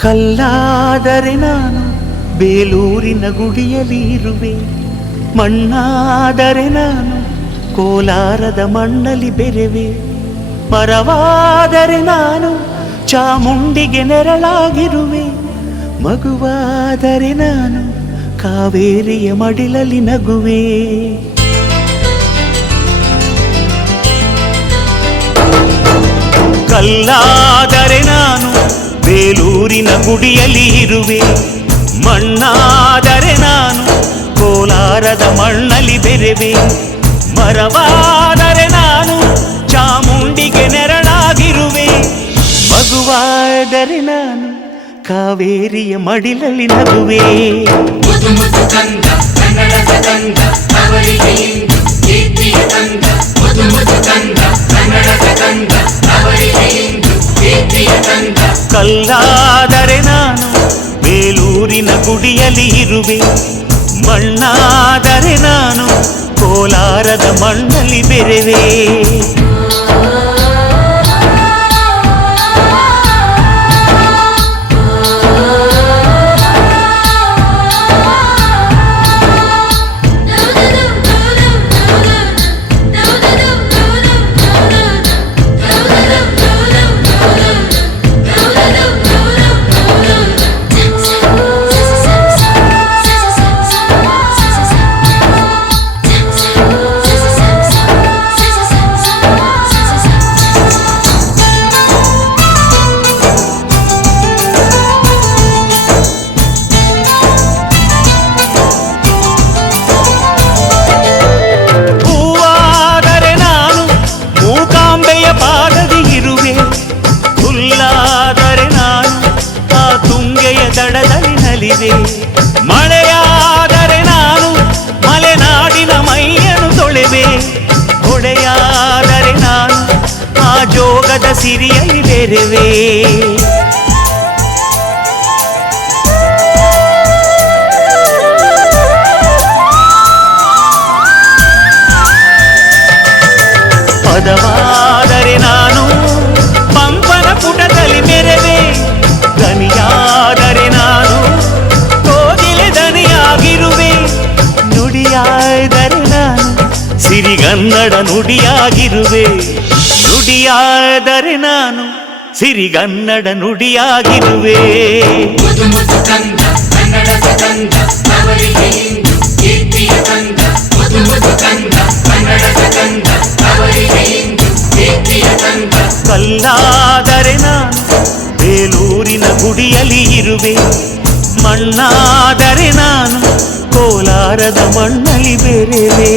ಕಲ್ಲಾದರೆ ನಾನು ಬೇಲೂರಿನ ಗುಡಿಯಲ್ಲಿ ಇರುವೆ, ಮಣ್ಣಾದರೆ ನಾನು ಕೋಲಾರದ ಮಣ್ಣಲ್ಲಿ ಬೆರೆವೆ, ಮರವಾದರೆ ನಾನು ಚಾಮುಂಡಿಗೆ ನೆರಳಾಗಿರುವೆ, ಮಗುವಾದರೆ ನಾನು ಕಾವೇರಿಯ ಮಡಿಲಲ್ಲಿ ನಗುವೆ. ಕಲ್ಲಾದರೆ ನಾನು ಬೇಲೂರಿನ ಗುಡಿಯಲ್ಲಿ ಇರುವೆ, ಮಣ್ಣಾದರೆ ನಾನು ಕೋಲಾರದ ಮಣ್ಣಲ್ಲಿ ಬೆರೆವೆ, ಮರವಾದರೆ ನಾನು ಚಾಮುಂಡಿಗೆ ನೆರಳಾಗಿರುವೆ, ಮಗುವಾದರೆ ನಾನು ಕಾವೇರಿಯ ಮಡಿಲಲ್ಲಿ ನಗುವೆ. ಕಲ್ಲಾದರೆ ನಾನು ಬೇಲೂರಿನ ಗುಡಿಯಲ್ಲಿ ಇರುವೆ, ಮಣ್ಣಾದರೆ ನಾನು ಕೋಲಾರದ ಮಣ್ಣಲ್ಲಿ ಬೆರೆವೆ. ಮಳೆಯಾದರೆ ನಾನು ಮಲೆನಾಡಿನ ಮೈಯನ್ನು ತೊಳೆವೆ, ಹೊಡೆಯಾದರೆ ನಾನು ಆ ಜೋಗದ ಸಿರಿಯಲ್ಲಿ ಬೆರೆವೆ. ಪದವಾದರೆ ನಾನು ಪಂಪನ ಪುಟದಲ್ಲಿ ಮೆರೆವೆ, ದನಿಯಾದರೆ ನಾನು ನುಡಿಯಾದರೆ ನಾನು ಸಿರಿಗನ್ನಡ ನುಡಿಯಾಗಿರುವೆ, ನುಡಿಯಾದರೆ ನಾನು ಸಿರಿಗನ್ನಡ ನುಡಿಯಾಗಿರುವೆ. ಕಲ್ಲಾದರೆ ನಾನು ಬೇಲೂರಿನ ಗುಡಿಯಲ್ಲಿ ಇರುವೆ, ಮಣ್ಣಾದರೆ ನಾನು ಕೋಲಾರದ ಮಣ್ಣಲ್ಲಿ ಬೆರೆವೆ.